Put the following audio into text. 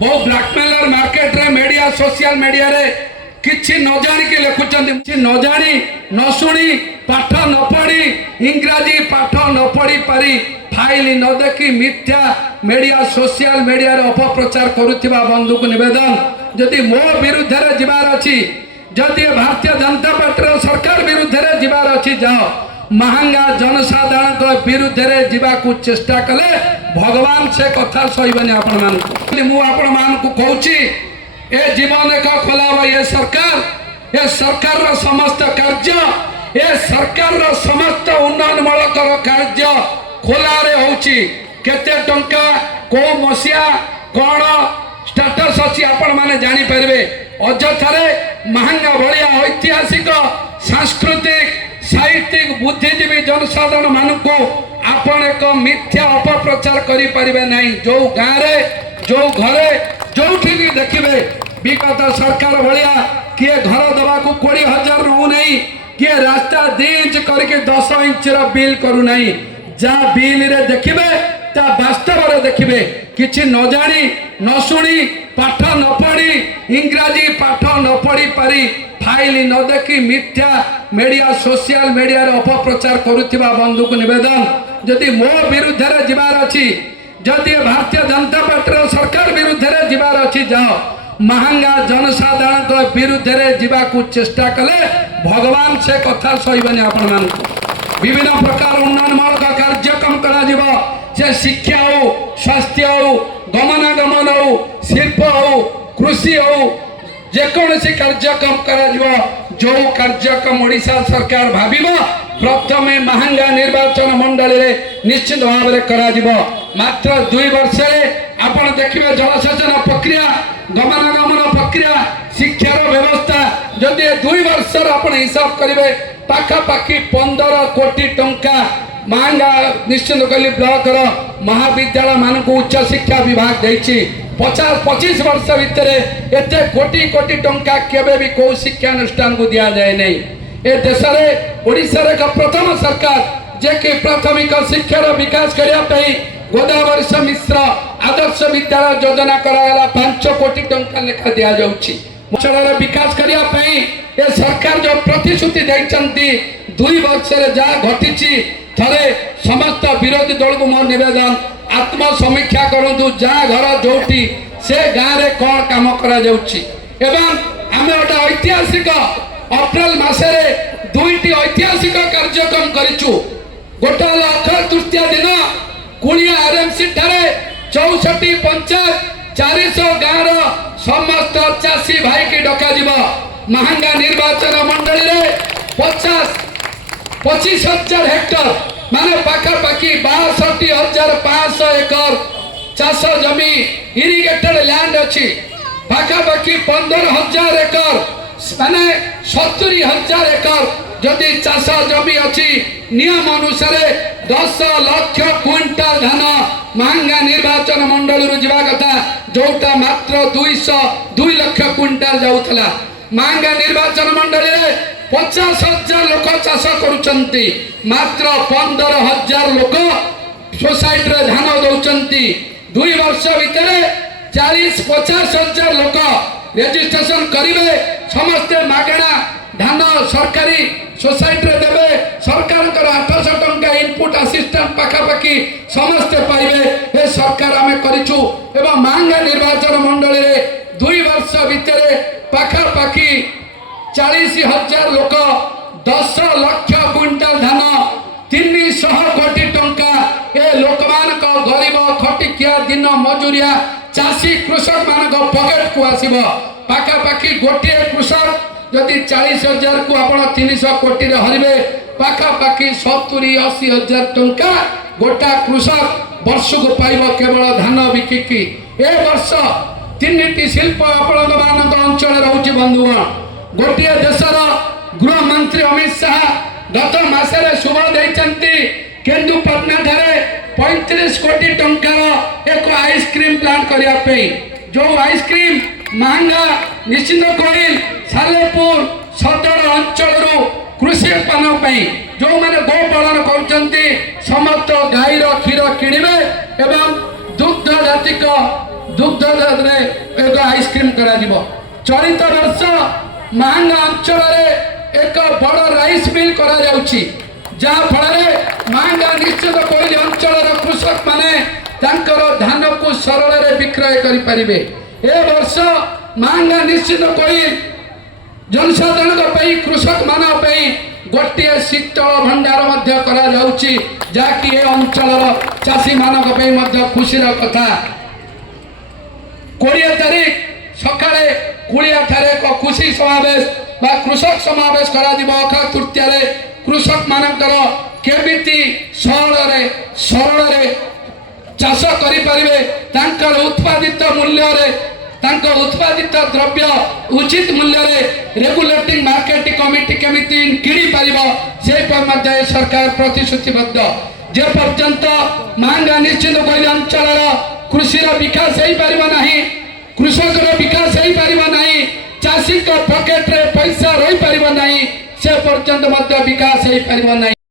बहु blackmailer market रे media social media रे किछि न जानी के लिखुचंती न जानी न शुणी पाठ न पढ़ी इंग्राजी पाठ न पढ़ी पारी फाइल न देखी मिथ्या मीडिया सोशल मीडिया रे अपप्रचार करुथिबा बंधु को निवेदन जदि मो विरुद्ध रे जिबार अछि जदि भारतीय जनता पार्टी सरकार विरुद्ध रे जिबार अछि जाओ महंगा जनसाधारण विरुद्ध रे जीवा को चेष्टा कले भगवान से कथा सहीबनी आपण मान मु आपण मान को कहूची ए जीवन एक खोला ये सरकार रो समस्त कार्य ए सरकार रो समस्त उन्नयनमूलक कार्य खोला रे होची केते टंका को मसिया कोन स्टेटस अछि आपण माने जानि परबे अजथारे महंगा भलिया ऐतिहासिक सांस्कृतिक साहित्यिक बुद्धिजीवी जनसाधारण मानक आपण एक मिथ्या अपप्रचार करि परिबे नहीं जो गाँव रे जो घरे जो ठीक देखिबे विगत सरकार भलिया किए घर दबा को 20,000 रहू नहीं किए रास्ता 2 इंच करके 10 इंच रो बिल करू नहीं जा बिल रे देखिबे ता वास्तव रे देखिबे किछि न जानी न शुणी पाठ न पढ़ी इंग्राजी पाठ न पढ़ी पारी फाइल न देखी मिथ्या मीडिया सोशल मीडिया रे अपप्रचार करुथिबा बंधु को निवेदन जदि मो विरुद्ध रे जिबार अछि जदि भारतीय जनता पार्टी सरकार विरुद्ध रे जिबार अछि जाओ महंगा जनसाधारण विरुद्ध रे जीवा को चेष्टा कले भगवान से कथा सहीबनी आपण मान विभिन्न प्रकार उन्नयनमूलक कार्यक्रम करा जीवो से शिक्षा हो स्वास्थ्य हो गमनागमन हो शिल्प हो कृषि हो जेकोसी कार्यक्रम करा जो कार्यक्रम ओडिशा सरकार भाविबो प्रथमे महंगा निर्वाचन मंडली रे निश्चित भाव में करा मात्र 2 वर्ष आपण देखिबे जलसेचन प्रक्रिया गमनागमन प्रक्रिया शिक्षार व्यवस्था जदि 2 वर्ष आपण हिसाब करेंगे पाखापाखि 15 कोटी टंका महंगा निश्चित कली ब्लॉक महाविद्यालय मान को उच्च शिक्षा विभाग देछि 50-25 वर्ष भितर एते कोटी कोटी टंका केबे भी को शिक्षानुष्ठान को दिया जाए नहीं ए देश रे ओडिशा रे का प्रथम सरकार जे कि प्राथमिक शिक्षार विकास करिया पई गोदावरी मिश्र आदर्श विद्यालय योजना कराला 5 कोटी टंका लेखा दिया जाउछि अञ्चल विकास करिया पई ए सरकार जो प्रतिश्रुति दैछंती 2 वर्ष रे जा घटिछि थरे समस्त विरोधी दल को मो निवेदन आत्मसमीक्षा करंतु जा घर जोटी से गाँव रे कौन काम करा जाउछि एवं आमे ओटा ऐतिहासिक अप्रैल मासरे 2टी ऐतिहासिक कार्यक्रम करिछु गोटा अक्षय तृतीया दिन कुलिया आरएमसी ठारे 64 पंचायत 400 गाँव समस्त चाषी भाई की डका जीव महंगा निर्वाचन मंडली रे 25,000 हेक्टर माने पाखापाखि 62,500 एकर चाष जमी इरिगेटेड लैंड अच्छी पाखापाखि 15,000 एकर माने 70,000 एकर जदि चाष जमी अच्छी नियम अनुसार 10 लाख क्विंटाल धान महंगा निर्वाचन मंडल जावा कथा जोटा मात्र 2 लाख क्विंटाल जाउथला महंगा निर्वाचन मंडल 50,000 लोक चाष करुचंती मात्र 15,000 लोक सोसाइटी रे धान दौचंती 2 वर्ष भितर 40-50,000 लोक रजिस्ट्रेशन करिवे समस्ते मागणा धान सरकारी सोसाइटी रे देवे सरकार 800 टंका इनपुट असिस्टेंट पाखापाखि समस्ते पाइबे ए सरकार आमे करिछु एवं महंगा निर्वाचन मंडली रे 2 वर्ष भितर पाखापाखि 40,000 लोक 10 लाख क्विंटाल धान 300 कोटी टंका ए लोक मान गरीब खटिकिया दिन मजूरिया चाषी कृषक मान पॉकेट को आसीबो पाखापाखि गोटे कृषक जदि 40,000 को आपण 300 कोटी रे हरिबे पाखापाखि 70-80,000 टंका गोटा कृषक वर्ष को पाइबो केवल धान बिकिकी ए वर्ष 3टी शिल्प आपण मान अंचल रहउची बंधुगण गोटे देशर गृह मंत्री अमित शाह गत मासरे शुभ देइचंती केंदुपटना ठारे 35 कोटी टंकार एक आइसक्रीम प्लांट करिया पे जो आइसक्रीम महंगा निश्चित कोइल सालेपुर सदर अंचल कृषि उत्पादन पे जो माने गो पालन करचंती समस्त गाईर क्षीर किणिबे एवं दुग्ध जातिक ଦୁଗ୍ଧରେ ଏକ ଆଇସ୍କ୍ରିମ କରାଯିବ। ଚଳିତ ବର୍ଷ ମାହାଙ୍ଗା ଅଞ୍ଚଳରେ ଏକ ବଡ଼ ରାଇସ୍ ମିଲ୍ କରାଯାଉଛି, ଯାହା ଫଳରେ ମାହାଙ୍ଗା ନିଶ୍ଚିତ କୋଇଲି ଅଞ୍ଚଳର କୃଷକମାନେ ତାଙ୍କର ଧାନକୁ ସରଳରେ ବିକ୍ରୟ କରିପାରିବେ। ଏ ବର୍ଷ ମାହାଙ୍ଗା ନିଶ୍ଚିତ କୋଇଲି ଜନସାଧାରଣଙ୍କ ପାଇଁ କୃଷକମାନଙ୍କ ପାଇଁ ଗୋଟିଏ ଶୀତଳ ଭଣ୍ଡାର ମଧ୍ୟ କରାଯାଉଛି, ଯାହାକି ଏ ଅଞ୍ଚଳର ଚାଷୀମାନଙ୍କ ପାଇଁ ମଧ୍ୟ ଖୁସିର କଥା। 20 ତାରିଖ ସକାଳେ କୁଳିଆଠାରେ ଏକ ଖୁସି ସମାବେଶ ବା କୃଷକ ସମାବେଶ କରାଯିବ। ଅକ୍ଷୟ ତୃତୀୟାରେ କୃଷକମାନଙ୍କର କେମିତି ସରଳରେ ଚାଷ କରିପାରିବେ, ତାଙ୍କର ଉତ୍ପାଦିତ ମୂଲ୍ୟରେ ତାଙ୍କ ଉତ୍ପାଦିତ ଦ୍ରବ୍ୟ ଉଚିତ ମୂଲ୍ୟରେ ରେଗୁଲେଟିଂ ମାର୍କେଟିଂ କମିଟି କେମିତି କିଣି ପାରିବ, ସେ ମଧ୍ୟ ସରକାର ପ୍ରତିଶ୍ରୁତିବଦ୍ଧ। ଯେ ପର୍ଯ୍ୟନ୍ତ ମାହାଙ୍ଗା ନିଶ୍ଚିତ କୋଇଲି ଅଞ୍ଚଳର କୃଷିର ବିକାଶ ହେଇପାରିବ ନାହିଁ, କୃଷକର ବିକାଶ ହେଇପାରିବ ନାହିଁ, ଚାଷୀଙ୍କ ପକେଟରେ ପଇସା ରହିପାରିବ ନାହିଁ, ସେ ପର୍ଯ୍ୟନ୍ତ ମଧ୍ୟ ବିକାଶ ହେଇପାରିବ ନାହିଁ।